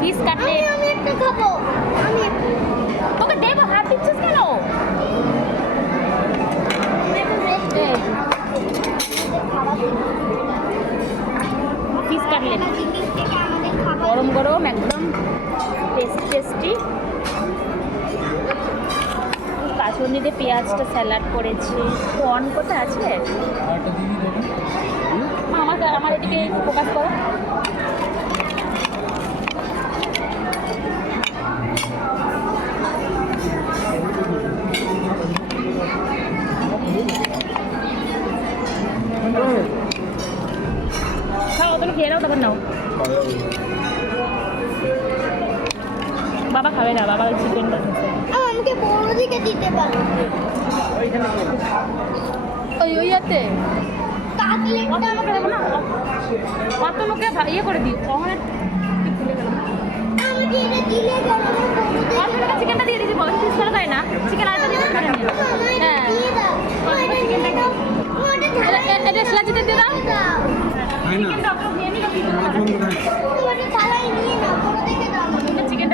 Fish cutlet. আমি একটা খাবো। আমি তোকে দেবো, হাত দিচ্ছিস কেন? ফিশ কাটলেট গরম গরম একদম টেস্টি টেস্টি। কাঁচুন্দিতে পেঁয়াজটা স্যালাড করেছি। কর্ন কোথায় আছে? আমার এদিকে ফোকাস করো। খাও, তুমি খেয়ে নাও, তারপর নাও। বাবা খাবে না, বাবা ওই চিকেনটা খেতে। আমাকে বড় দিকে দিতে পারো। ওই ওইতে কাটলেটটা আমাকে দেবো না, অত লোকে ইয়ে করে দিই। আমার আমাকে এটা দিলে গরম বড় চিকেনটা দিয়ে দিয়েছি, বল পিস করে দেয় না। চিকেন আইটা দিয়ে দেবে। হ্যাঁ, দিয়ে দাও। ওটা চিকেনটা দাও। ওটা ঢালা এটা স্লাচিতে দিয়ে দাও। দাও। চিকেনটা নিয়ে নিয়ে